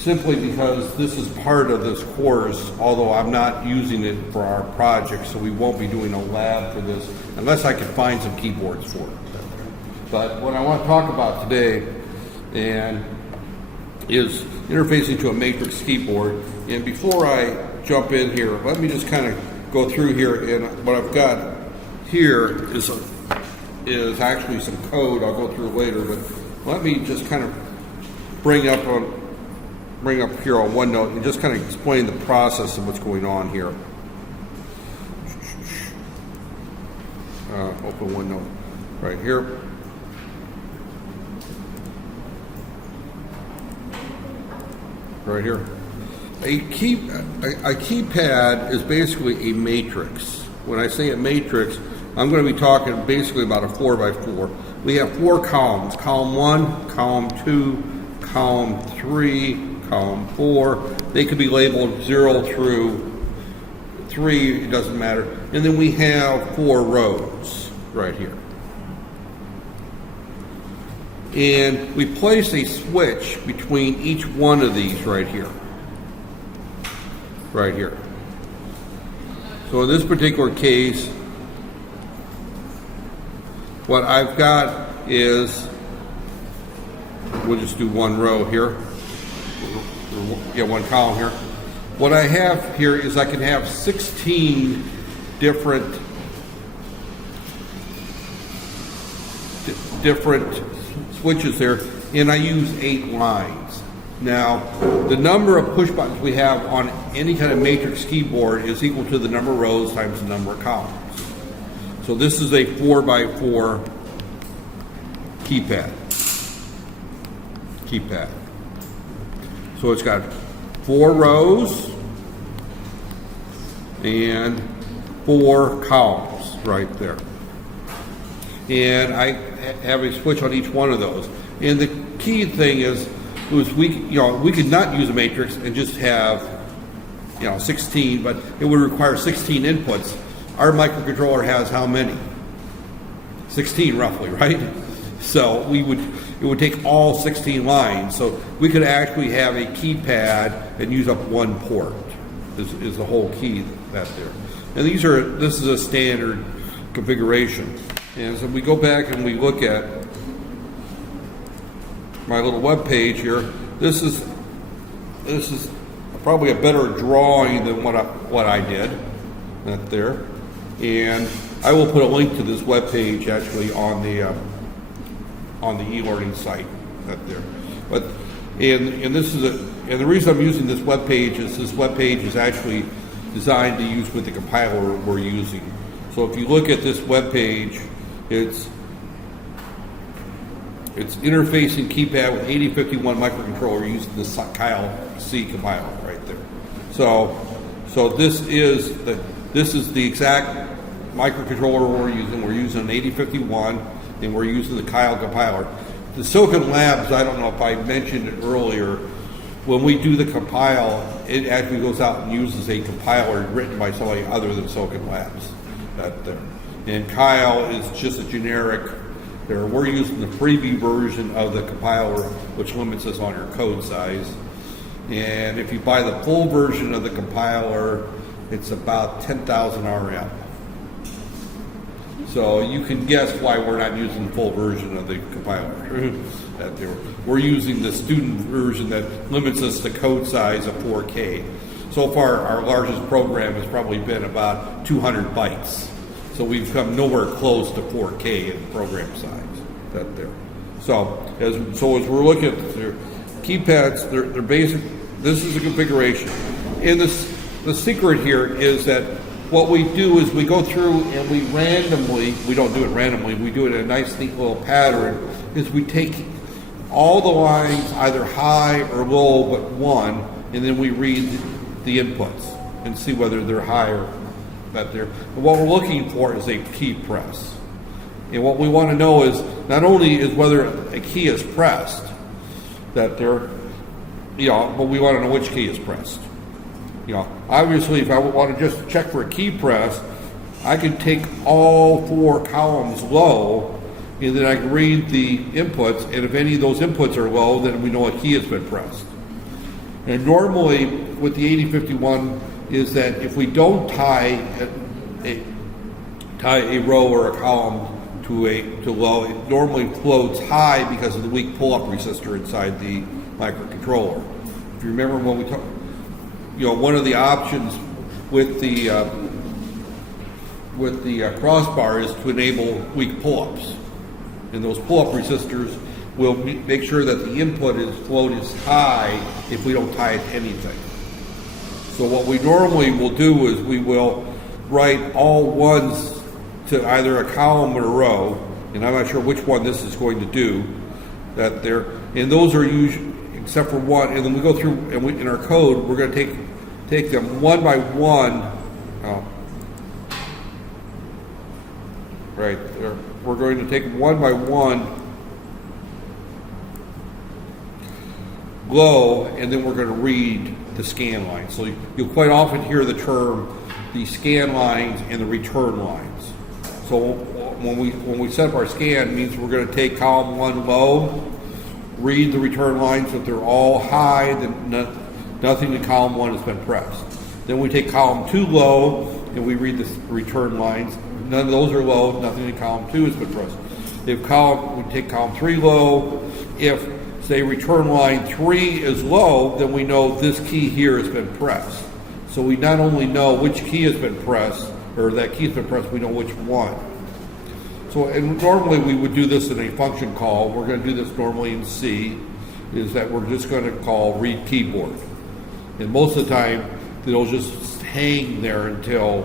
simply because this is part of this course, although I'm not using it for our project, so we won't be doing a lab for this unless I can find some keyboards for it. But what I want to talk about today is interfacing to a matrix keyboard. And before I jump in here, let me just kind of go through here. And what I've got here is actually some code. I'll go through it later, but let me just kind of bring up here on OneNote and just kind of explain the process of what's going on here. Open OneNote right here. Right here. A keypad is basically a matrix. When I say a matrix, I'm going to be talking basically about a 4x4. We have 4 columns: column 1, column 2, column 3, column 4. They could be labeled 0 through 3, it doesn't matter. And then we have 4 rows right here. And we place a switch between each one of these right here. Right here. So in this particular case, what I've got is, we'll just do 1 row here. Get 1 column here. What I have here is I can have 16 different switches there, and I use 8 lines. Now, the number of push buttons we have on any kind of matrix keyboard is equal to the number of rows times the number of columns. So this is a 4x4 keypad. So it's got 4 rows and 4 columns right there. And I have a switch on each one of those. And the key thing is we could not use a matrix and just have 16, but it would require 16 inputs. Our microcontroller has how many? 16 roughly, right? So it would take all 16 lines. So we could actually have a keypad and use up 1 port is the whole key that's there. And this is a standard configuration. And so we go back and we look at my little web page here. This is probably a better drawing than what I did right there. And I will put a link to this web page actually on the e-learning site right there. But and the reason I'm using this web page is this web page is actually designed to use with the compiler we're using. So if you look at this web page, it's interfacing keypad with 8051 microcontroller using the Kyle C compiler right there. So this is the exact microcontroller we're using. We're using an 8051 and we're using the Kyle compiler. The Silicon Labs, I don't know if I mentioned it earlier, when we do the compile, it actually goes out and uses a compiler written by somebody other than Silicon Labs. And Kyle is just a generic. We're using the preview version of the compiler, which limits us on your code size. And if you buy the full version of the compiler, it's about 10,000 RM. So you can guess why we're not using the full version of the compiler. We're using the student version that limits us to code size of 4K. So far, our largest program has probably been about 200 bytes. So we've come nowhere close to 4K in program size. So as we're looking at the keypads, they're basic. This is a configuration. And the secret here is that what we do is we go through and we don't do it randomly, we do it in a nice neat little pattern, is we take all the lines either high or low but 1, and then we read the inputs and see whether they're high or not there. And what we're looking for is a key press. And what we want to know is not only is whether a key is pressed, but we want to know which key is pressed. Obviously, if I want to just check for a key press, I can take all 4 columns low, and then I can read the inputs, and if any of those inputs are low, then we know a key has been pressed. And normally with the 8051 is that if we don't tie a row or a column to low, it normally floats high because of the weak pull-up resistor inside the microcontroller. If you remember when we talked, one of the options with the crossbar is to enable weak pull-ups, and those pull-up resistors will make sure that the input is float is high if we don't tie it to anything. So what we normally will do is we will write all ones to either a column or a row, and I'm not sure which one this is going to do. And those are usually, except for one, and then we go through and in our code we're going to take them one by one. Right there. We're going to take them one by one, low, and then we're going to read the scan lines. So you'll quite often hear the term the scan lines and the return lines. So when we set up our scan, it means we're going to take column 1 low, read the return lines. If they're all high, then nothing in column 1 has been pressed. Then we take column 2 low, and we read the return lines. None of those are low, nothing in column 2 has been pressed. We take column 3 low. If, say, return line 3 is low, then we know this key here has been pressed. So we not only know which key has been pressed, or that key has been pressed, we know which one. So, and normally we would do this in a function call. We're going to do this normally in C, is that we're just going to call read keyboard. And most of the time, it'll just hang there until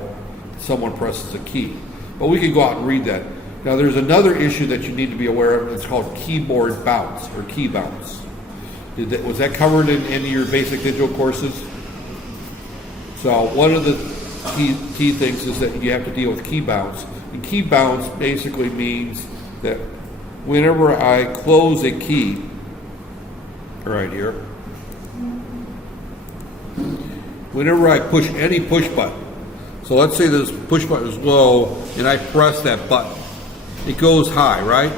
someone presses a key. But we can go out and read that. Now there's another issue that you need to be aware of. It's called keyboard bounce, or key bounce. Was that covered in any of your basic digital courses? So one of the key things is that you have to deal with key bounce. And key bounce basically means that whenever I close a key, right here, whenever I push any push button, so let's say this push button is low and I press that button, it goes high, right?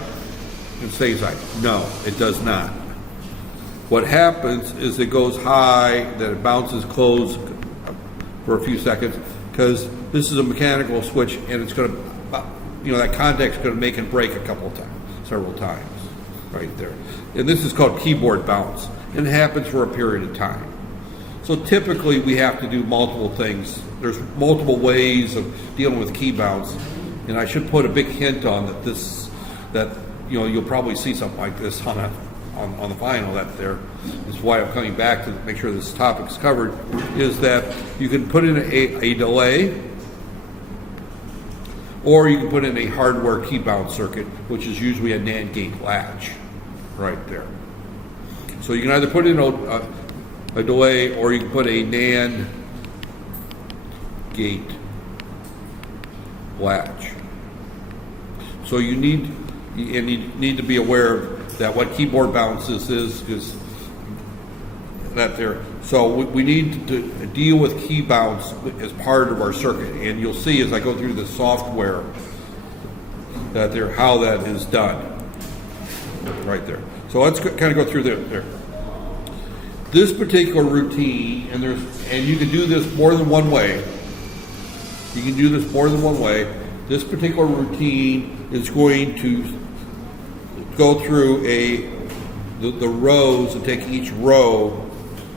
It stays high. No, it does not. What happens is it goes high, then it bounces closed for a few seconds, because this is a mechanical switch, and it's going to, that contact's going to make and break a couple of times, several times, right there. And this is called keyboard bounce, and it happens for a period of time. So typically we have to do multiple things. There's multiple ways of dealing with key bounce, and I should put a big hint on that you'll probably see something like this on the final. That there is why I'm coming back to make sure this topic's covered, is that you can put in a delay, or you can put in a hardware key bounce circuit, which is usually a NAND gate latch right there. So you can either put in a delay, or you can put a NAND gate latch. So you need to be aware that what keyboard bounces is that there. So we need to deal with key bounce as part of our circuit, and you'll see as I go through the software that how that is done right there. So let's kind of go through there. This particular routine, and you can do this more than one way. You can do this more than one way. This particular routine is going to go through the rows and take each row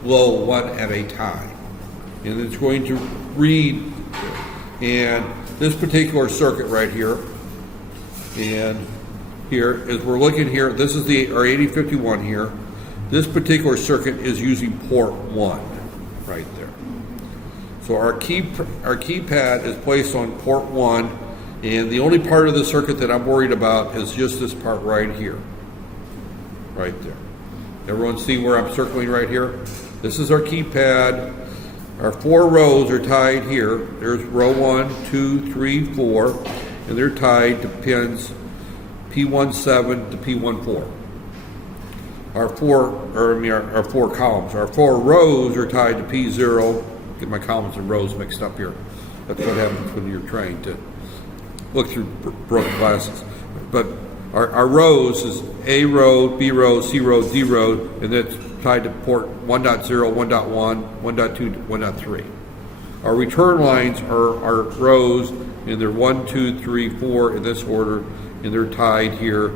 low one at a time. And it's going to read, and this particular circuit right here, and here, as we're looking here, this is our 8051 here. This particular circuit is using port 1 right there. So our keypad is placed on port 1, and the only part of the circuit that I'm worried about is just this part right here. Right there. Everyone see where I'm circling right here? This is our keypad. Our 4 rows are tied here. There's row 1, 2, 3, 4, and they're tied to pins P17 to P14. Our 4 columns. Our 4 rows are tied to P0. Get my columns and rows mixed up here. That's what happens when you're trying to look through broken glasses. But our rows is A row, B row, C row, D row, and that's tied to port 1.0, 1.1, 1.2, 1.3. Our return lines are rows, and they're 1, 2, 3, 4 in this order, and they're tied here.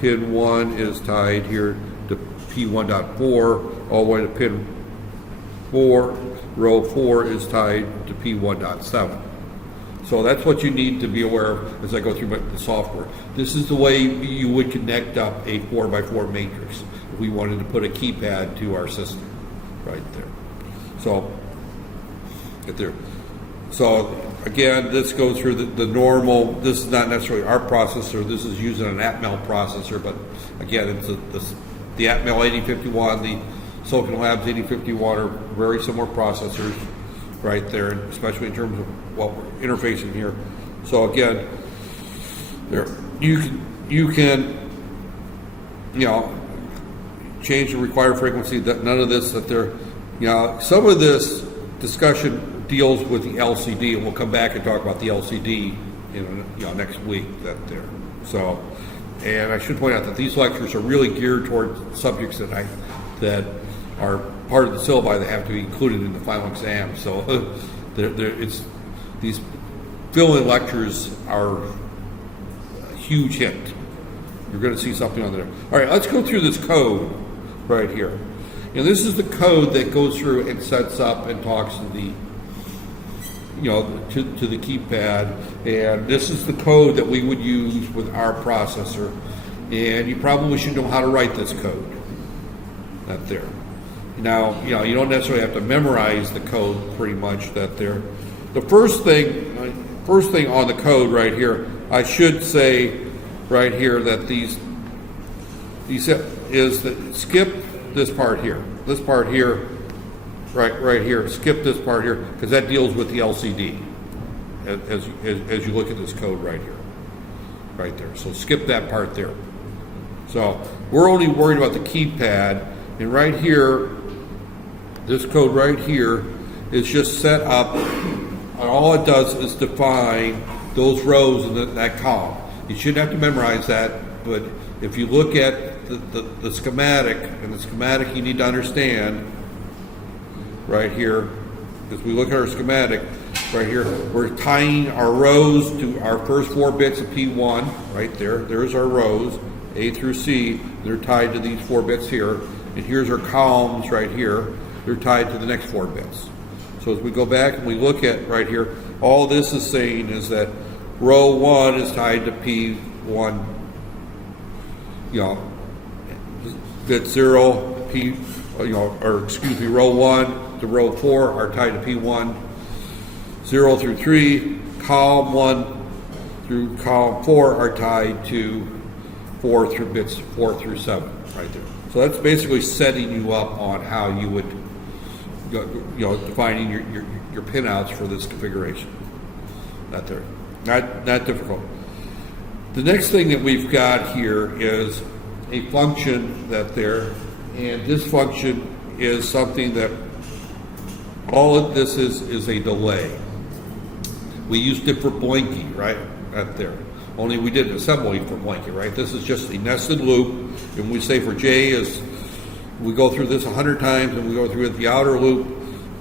Pin 1 is tied here to P1.4, all the way to pin 4. Row 4 is tied to P1.7. So that's what you need to be aware of as I go through the software. This is the way you would connect up a 4x4 matrix if we wanted to put a keypad to our system right there. So, get there. So again, this goes through the normal. This is not necessarily our processor. This is using an Atmel processor, but again, it's the Atmel 8051, the Silicon Labs 8051 are very similar processors right there, especially in terms of what we're interfacing here. So again, there you can change the required frequency. That none of this that there, some of this discussion deals with the LCD, and we'll come back and talk about the LCD in next week. That there. So, and I should point out that these lectures are really geared toward subjects that are part of the syllabi that have to be included in the final exam. So, these fill-in lectures are a huge hit. You're going to see something on there. All right, let's go through this code right here. And this is the code that goes through and sets up and talks to the to the keypad, and this is the code that we would use with our processor. And you probably should know how to write this code. That there. Now, you don't necessarily have to memorize the code pretty much. That there. The first thing on the code right here, I should say right here that these is that skip this part here. This part here. Right here, skip this part here, because that deals with the LCD as you look at this code right here, right there. So skip that part there. So we're only worried about the keypad, and right here, this code right here is just set up, and all it does is define those rows in that column. You shouldn't have to memorize that, but if you look at the schematic, and the schematic you need to understand, right here, as we look at our schematic, right here, we're tying our rows to our first 4 bits of P1, right there. There's our rows, A through C. They're tied to these 4 bits here. And here's our columns right here. They're tied to the next 4 bits. So as we go back and we look at right here, all this is saying is that row 1 is tied to P1, bit 0, row 1 to row 4 are tied to P1, 0 through 3, column 1 through column 4 are tied to 4 through bits 4 through 7, right there. So that's basically setting you up on how you would, defining your pinouts for this configuration. Not there, not difficult. The next thing that we've got here is a function that there, and this function is something that all of this is a delay. We used it for blinking, right there. Only we did an assembly for blinking, right? This is just a nested loop, and we say for J is, we go through this 100 times, and we go through the outer loop,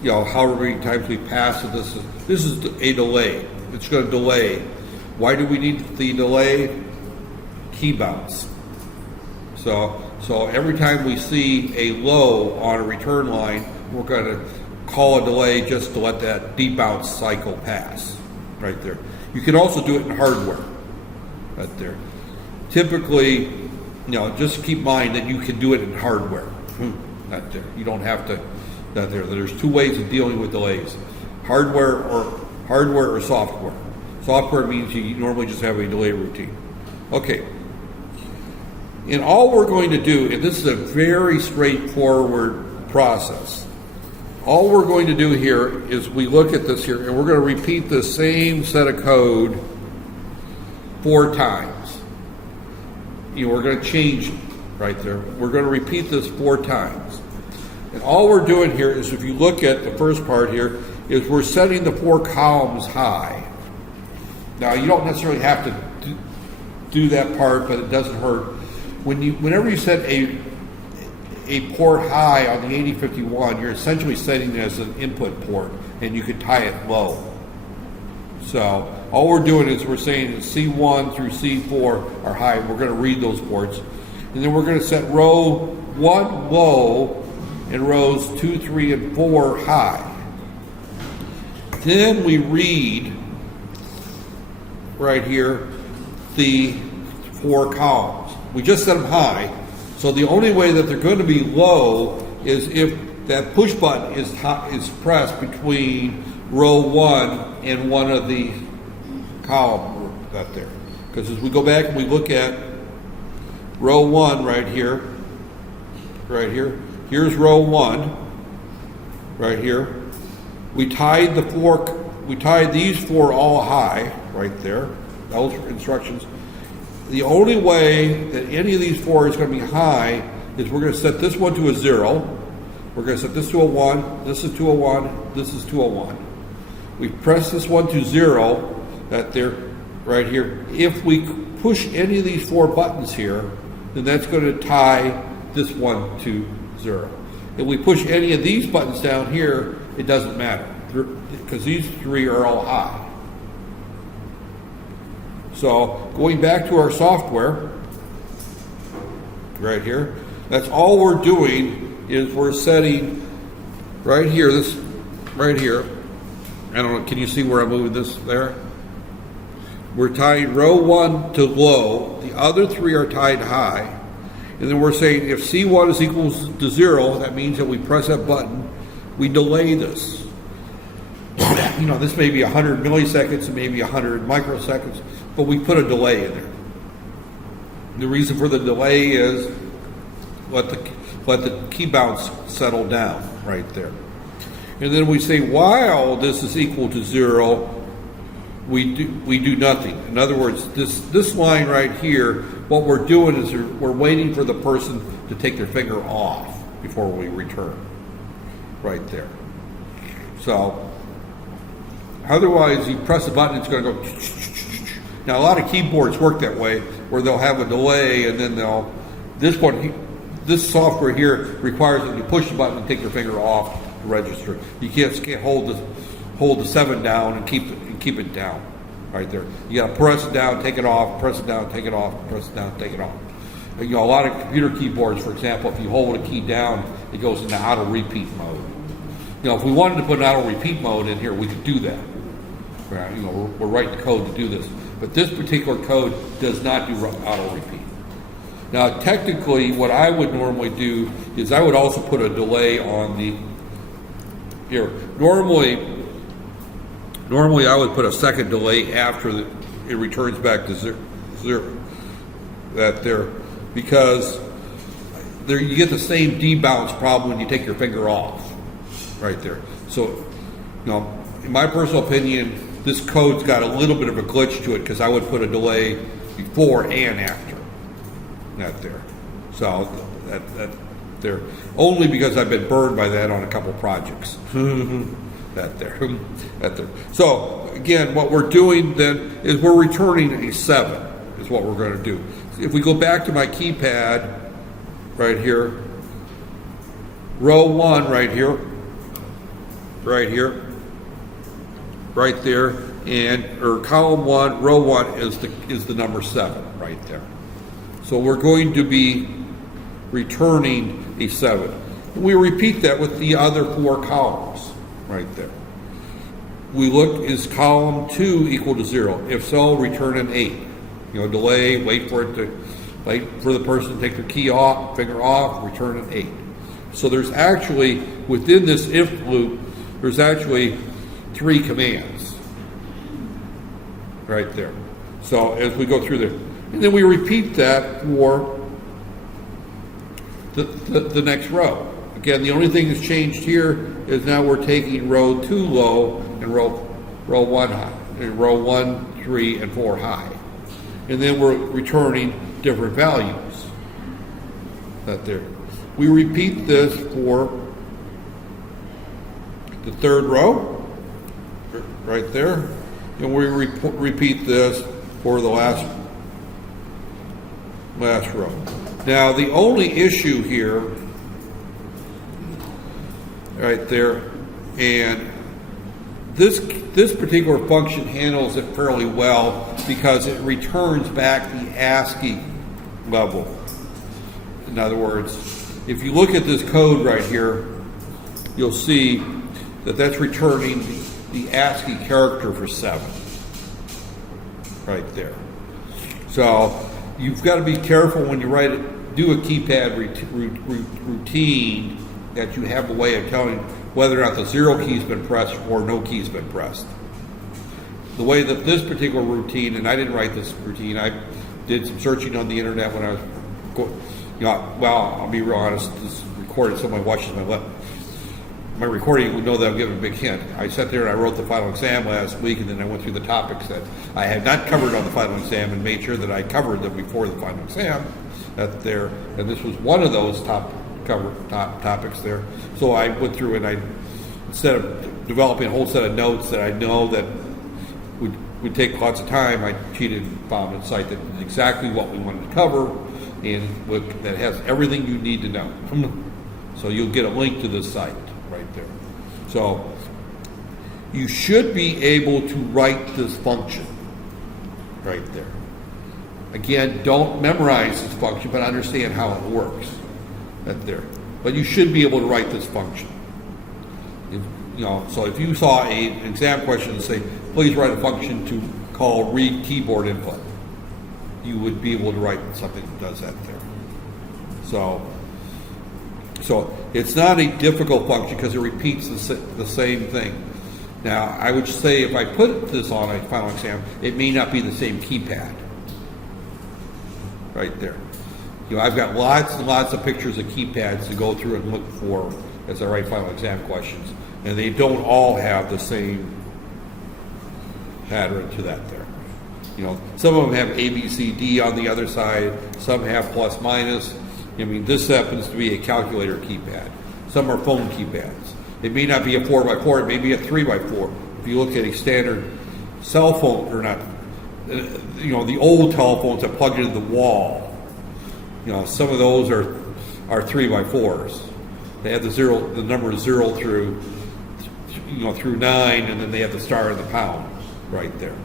however many times we pass it. This is a delay. It's going to delay. Why do we need the delay? Key bounce. So every time we see a low on a return line, we're going to call a delay just to let that debounce cycle pass, right there. You can also do it in hardware, right there. Typically, just keep in mind that you can do it in hardware, right there. You don't have to, right there. There's 2 ways of dealing with delays: hardware or software. Software means you normally just have a delay routine. Okay. And all we're going to do, and this is a very straightforward process, all we're going to do here is we look at this here, and we're going to repeat the same set of code 4 times. We're going to change it right there. We're going to repeat this 4 times. And all we're doing here is, if you look at the first part here, is we're setting the 4 columns high. Now, you don't necessarily have to do that part, but it doesn't hurt. Whenever you set a port high on the 8051, you're essentially setting it as an input port, and you could tie it low. So all we're doing is we're saying that C1 through C4 are high. We're going to read those ports. And then we're going to set row 1 low and rows 2, 3, and 4 high. Then we read right here the 4 columns. We just set them high. So the only way that they're going to be low is if that push button is pressed between row 1 and one of the column right there. Because as we go back and we look at row 1 right here, here's row 1 right here. We tied these 4 all high right there. Those instructions. The only way that any of these 4 is going to be high is we're going to set this one to a 0. We're going to set this to a 1. This is to a 1. This is to a 1. We press this one to 0, that there, right here. If we push any of these 4 buttons here, then that's going to tie this one to 0. If we push any of these buttons down here, it doesn't matter, because these 3 are all high. So going back to our software, right here, that's all we're doing is we're setting right here, this right here. I don't know, can you see where I'm moving this there? We're tying row 1 to low, the other 3 are tied high, and then we're saying if C1 is equals to 0, that means that we press that button, we delay this. You know, this may be 100 milliseconds, it may be 100 microseconds, but we put a delay in there. The reason for the delay is let the key bounce settle down right there. And then we say while this is equal to 0, we do nothing. In other words, this line right here, what we're doing is we're waiting for the person to take their finger off before we return. Right there. So otherwise, you press the button, it's going to go. Now, a lot of keyboards work that way, where they'll have a delay, and then this software here requires that you push the button and take your finger off the register. You can't hold the 7 down and keep it down, right there. You got to press it down, take it off, press it down, take it off, press it down, take it off. You know, a lot of computer keyboards, for example, if you hold a key down, it goes into auto repeat mode. You know, if we wanted to put an auto repeat mode in here, we could do that. Right? You know, we're writing the code to do this. But this particular code does not do auto repeat. Now, technically, what I would normally do is I would also put a delay on the here. Normally I would put a second delay after it returns back to zero. That there, because there you get the same debounce problem when you take your finger off. Right there. So, you know, in my personal opinion, this code's got a little bit of a glitch to it because I would put a delay before and after that there. So that there, only because I've been burned by that on a couple projects. that there. So again, what we're doing then is we're returning a 7 is what we're going to do. If we go back to my keypad right here, row 1 right here, right there, or column 1, row 1 is the number 7 right there. So we're going to be returning a 7. We repeat that with the other 4 columns right there. We look, is column 2 equal to 0? If so, return an 8. You know, delay, wait for the person to take their key off, finger off, return an 8. So there's actually, within this if loop, there's actually 3 commands right there. So as we go through there, and then we repeat that for the next row. Again, the only thing that's changed here is now we're taking row 2 low and row 1 high, and row 1, 3, and 4 high. And then we're returning different values. That there. We repeat this for the 3rd row, right there, and we repeat this for the last row. Now, the only issue here right there. And this particular function handles it fairly well because it returns back the ASCII level. In other words, if you look at this code right here, you'll see that that's returning the ASCII character for 7 right there. So you've got to be careful when you do a keypad routine that you have a way of telling whether or not the 0 key's been pressed or no key's been pressed. The way that this particular routine, and I didn't write this routine, I did some searching on the internet when I was, well, I'll be real honest, this is recorded, somebody watches my recording would know that I'm giving a big hint. I sat there and I wrote the final exam last week, and then I went through the topics that I had not covered on the final exam and made sure that I covered them before the final exam and this was one of those top topics there. So I went through and instead of developing a whole set of notes that I know that would take lots of time, I cheated and found a site that is exactly what we wanted to cover and that has everything you need to know. So you'll get a link to this site right there. So you should be able to write this function right there. Again, don't memorize this function, but understand how it works right there. But you should be able to write this function. So if you saw an exam question and say, please write a function to call read keyboard input, you would be able to write something that does that there. So it's not a difficult function because it repeats the same thing. Now, I would say if I put this on a final exam, it may not be the same keypad. Right there. I've got lots and lots of pictures of keypads to go through and look for as I write final exam questions. And they don't all have the same pattern to that there. Some of them have A, B, C, D on the other side. Some have plus, minus. This happens to be a calculator keypad. Some are phone keypads. It may not be a 4x4, it may be a 3x4. If you look at a standard cell phone, or not, the old telephones that plug into the wall, some of those are 3x4s. They have the number 0 through 9, and then they have the star and the pound right there.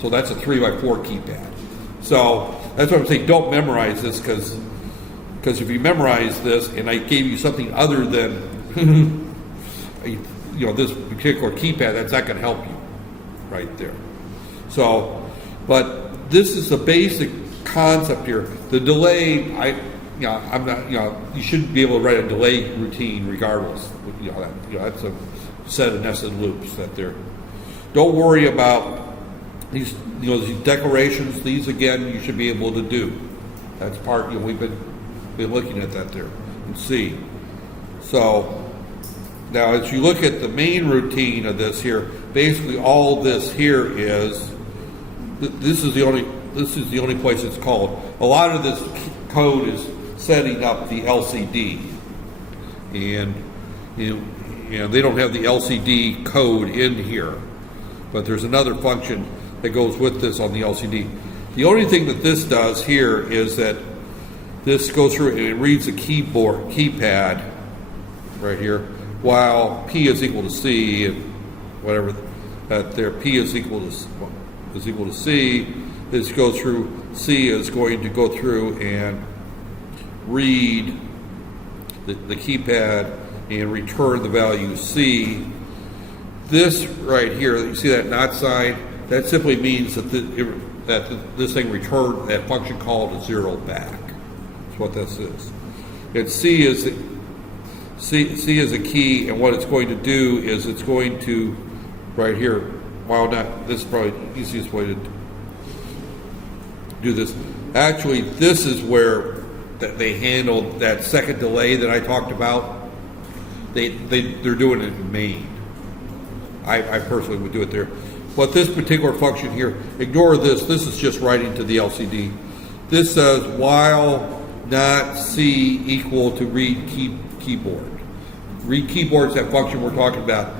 So that's a 3x4 keypad. So that's what I'm saying. Don't memorize this because if you memorize this, and I gave you something other than this particular keypad, that's not going to help you right there. So, but this is the basic concept here. The delay, I'm not, you shouldn't be able to write a delay routine regardless. That's a set of nested loops that there. Don't worry about these, these declarations. These again, you should be able to do. That's part. We've been looking at that there and see. So now, as you look at the main routine of this here, basically all this here is. This is the only place it's called. A lot of this code is setting up the LCD, and they don't have the LCD code in here, but there's another function that goes with this on the LCD. The only thing that this does here is that this goes through and it reads the keypad right here, while P is equal to C and whatever that there P is equal to C. This goes through, C is going to go through and read the keypad and return the value C. This right here, you see that not sign? That simply means that this thing returned, that function called a 0 back. That's what this is. And C is a key, and what it's going to do is it's going to, right here, while not, this is probably the easiest way to do this. Actually, this is where they handled that second delay that I talked about. They're doing it in main. I personally would do it there. But this particular function here, ignore this. This is just writing to the LCD. This says while not C equal to read keyboard. Read keyboard is that function we're talking about.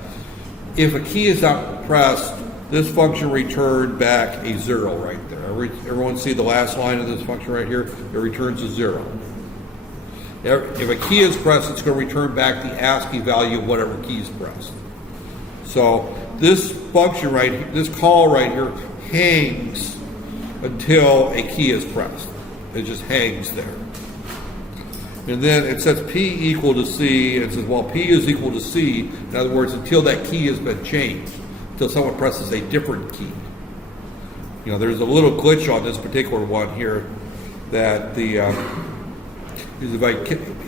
If a key is not pressed, this function returned back a 0 right there. Everyone see the last line of this function right here? It returns a 0. If a key is pressed, it's going to return back the ASCII value of whatever key is pressed. So this function this call right here hangs until a key is pressed. It just hangs there. And then it says P equal to C. It says, well, P is equal to C. In other words, until that key has been changed, until someone presses a different key. You know, there's a little glitch on this particular one here that if I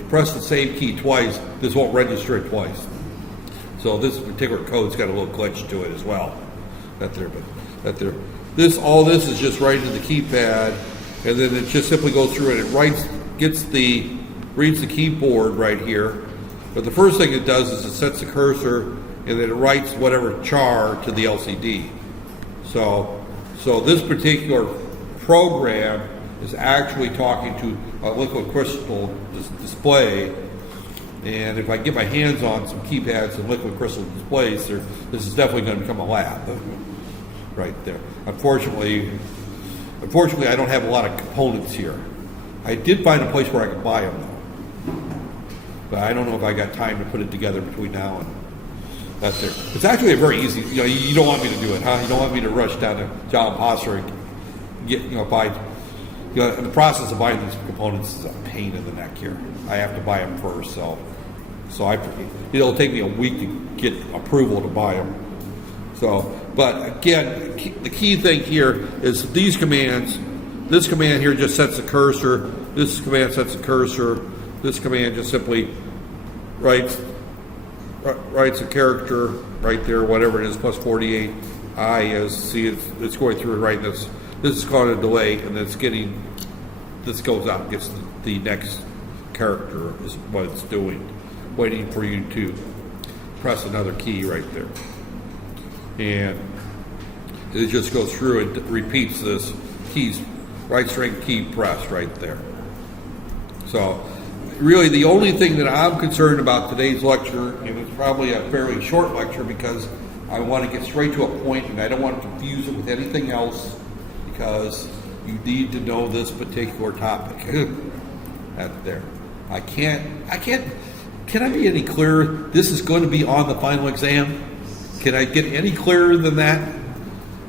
press the same key twice, this won't register it twice. So this particular code's got a little glitch to it as well. All this is just right into the keypad, and then it just simply goes through and it reads the keyboard right here. But the first thing it does is it sets the cursor, and then it writes whatever char to the LCD. So this particular program is actually talking to a liquid crystal display, and if I get my hands on some keypads and liquid crystal displays, this is definitely going to become a lab right there. Unfortunately, I don't have a lot of components here. I did find a place where I could buy them though, but I don't know if I got time to put it together between now and that's there. It's actually a very easy. You don't want me to do it, huh? You don't want me to rush down to John Posser and buy. In the process of buying these components is a pain in the neck here. I have to buy them first, so it'll take me a week to get approval to buy them. But again, the key thing here is these commands. This command here just sets the cursor. This command sets the cursor. This command just simply writes a character right there, whatever it is, plus 48 I is. See, it's going through and writing this. This is called a delay, and it's this goes out and gets the next character is what it's doing, waiting for you to press another key right there. And it just goes through and repeats this right string key press right there. So really the only thing that I'm concerned about today's lecture, and it's probably a fairly short lecture because I want to get straight to a point and I don't want to confuse it with anything else, because you need to know this particular topic. That there. Can I be any clearer? This is going to be on the final exam. Can I get any clearer than that?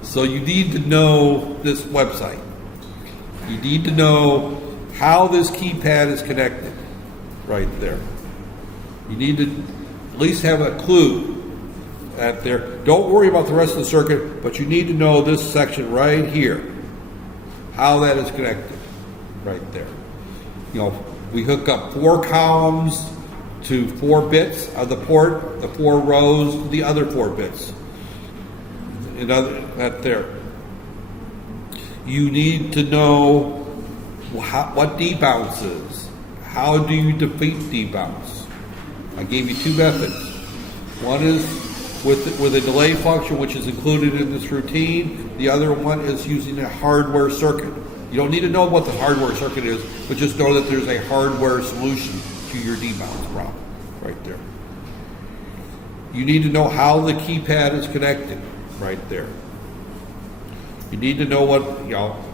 So you need to know this website. You need to know how this keypad is connected right there. You need to at least have a clue that there. Don't worry about the rest of the circuit, but you need to know this section right here, how that is connected right there. We hook up 4 columns to 4 bits of the port, the 4 rows to the other 4 bits. That there. You need to know what debounce is. How do you defeat debounce? I gave you 2 methods. One is with a delay function, which is included in this routine. The other one is using a hardware circuit. You don't need to know what the hardware circuit is, but just know that there's a hardware solution to your debounce problem right there. You need to know how the keypad is connected right there. You need to know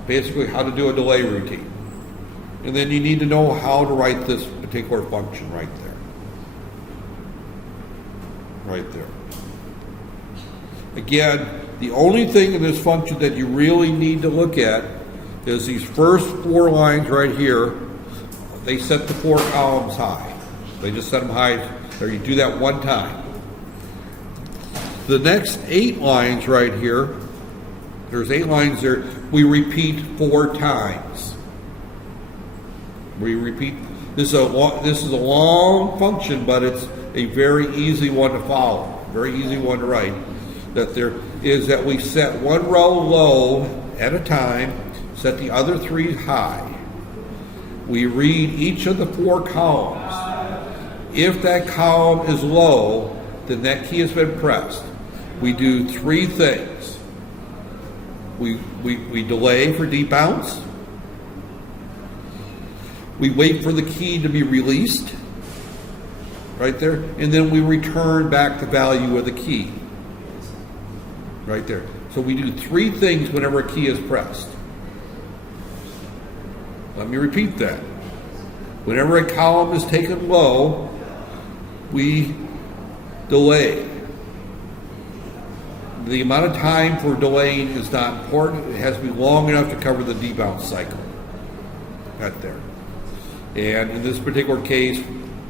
basically how to do a delay routine. And then you need to know how to write this particular function right there. Right there. Again, the only thing in this function that you really need to look at is these first 4 lines right here. They set the 4 columns high. They just set them high there. You do that 1 time. The next 8 lines right here, there's 8 lines there, we repeat 4 times. We repeat. This is a long function, but it's a very easy one to follow, very easy one to write. That we set 1 row low at a time, set the other 3 high. We read each of the 4 columns. If that column is low, then that key has been pressed. We do 3 things. We delay for debounce. We wait for the key to be released, right there, and then we return back the value of the key, right there. So we do 3 things whenever a key is pressed. Let me repeat that. Whenever a column is taken low, we delay. The amount of time for delaying is not important. It has to be long enough to cover the debounce cycle. Right there. And in this particular case,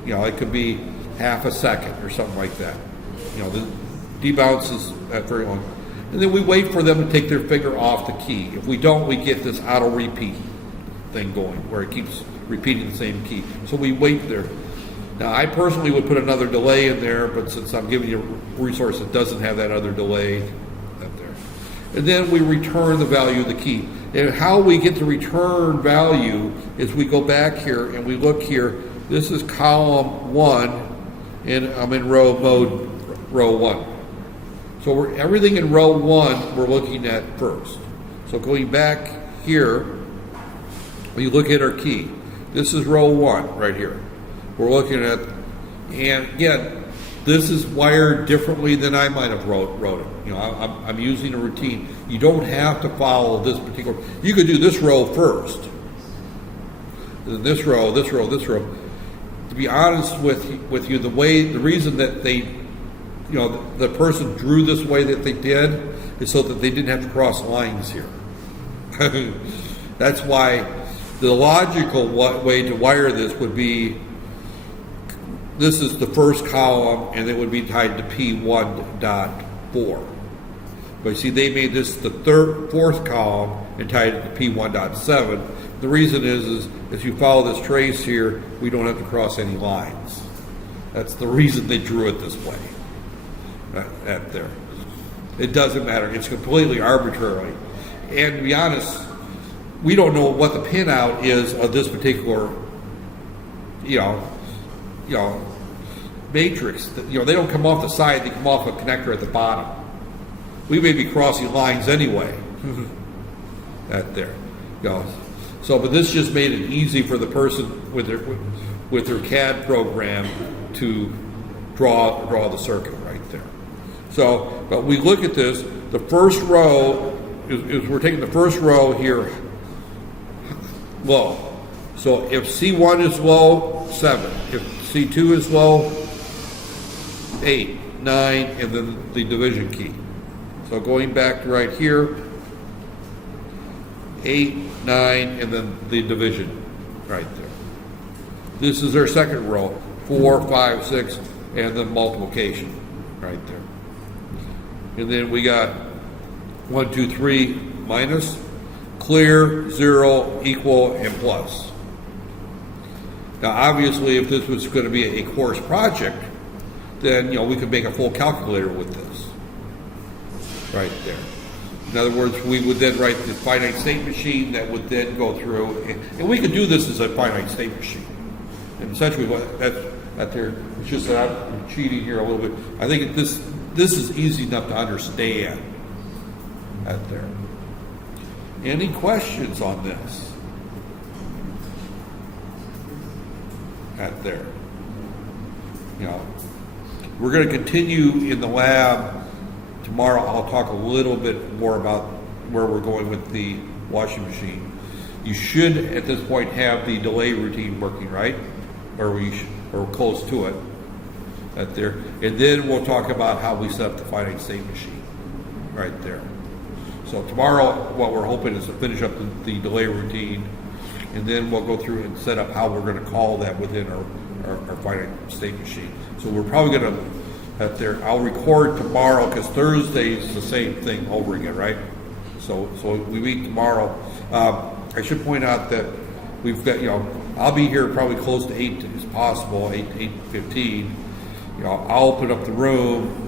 it could be half a second or something like that. The debounce is not very long. And then we wait for them to take their finger off the key. If we don't, we get this auto repeat thing going where it keeps repeating the same key. So we wait there. Now, I personally would put another delay in there, but since I'm giving you a resource that doesn't have that other delay, up there. And then we return the value of the key. And how we get the return value is we go back here and we look here. This is column 1, and I'm in row 1. So everything in row 1 we're looking at first. So going back here, we look at our key. This is row 1 right here. We're looking at, and again, this is wired differently than I might have wrote it. I'm using a routine. You don't have to follow this particular. You could do this row first, then this row, this row, this row. To be honest with you, the reason that they, the person drew this way that they did is so that they didn't have to cross lines here. That's why the logical way to wire this would be. This is the first column, and it would be tied to P1.4. But you see, they made this the fourth column and tied it to P1.7. The reason is if you follow this trace here, we don't have to cross any lines. That's the reason they drew it this way. That there. It doesn't matter. It's completely arbitrary. And to be honest, we don't know what the pinout is of this particular, matrix. They don't come off the side, they come off a connector at the bottom. We may be crossing lines anyway. That there goes. So, but this just made it easy for the person with their CAD program to draw the circuit right there. So, but we look at this, the first row is we're taking the first row here low. So if C1 is low, 7. If C2 is low, 8, 9, and then the division key. So going back to right here, 8, 9, and then the division right there. This is our second row, 4, 5, 6, and then multiplication right there. And then we got 1, 2, 3 minus, clear, 0, equal, and plus. Now, obviously, if this was going to be a course project, then, we could make a full calculator with this. Right there. In other words, we would then write the finite state machine that would then go through, and we could do this as a finite state machine. And essentially, that there, it's just that I'm cheating here a little bit. I think this is easy enough to understand. That there. Any questions on this? At there. We're going to continue in the lab. Tomorrow I'll talk a little bit more about where we're going with the washing machine. You should, at this point, have the delay routine working, right? Or close to it. At there. And then we'll talk about how we set up the finite state machine. Right there. So tomorrow, what we're hoping is to finish up the delay routine, and then we'll go through and set up how we're going to call that within our finite state machine. So we're probably going to, I'll record tomorrow because Thursday is the same thing over again, right? So we meet tomorrow. I should point out that we've got, I'll be here probably close to 8 as possible, 8:15. I'll open up the room.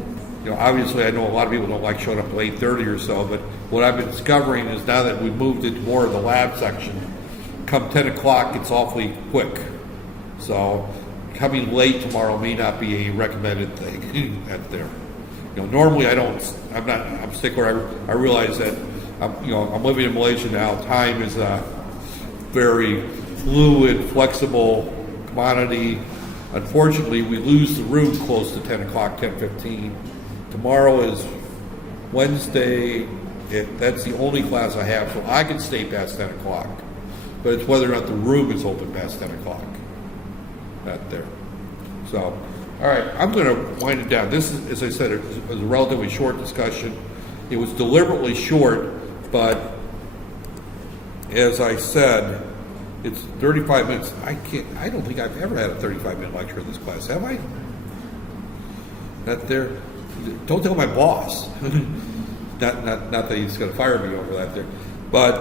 Obviously I know a lot of people don't like showing up at 8:30 or so, but what I've been discovering is now that we've moved into more of the lab section, come 10 o'clock, it's awfully quick. So coming late tomorrow may not be a recommended thing at there. Normally I'm a stickler. I realize that I'm living in Malaysia now. Time is a very fluid, flexible commodity. Unfortunately, we lose the room close to 10 o'clock, 10:15. Tomorrow is Wednesday. That's the only class I have, so I can stay past 10 o'clock. But it's whether or not the room is open past 10 o'clock. that there. So, all right, I'm going to wind it down. This is, as I said, it was a relatively short discussion. It was deliberately short, but as I said, it's 35 minutes. I don't think I've ever had a 35-minute lecture in this class, have I? Don't tell my boss. not that he's going to fire me over that there. But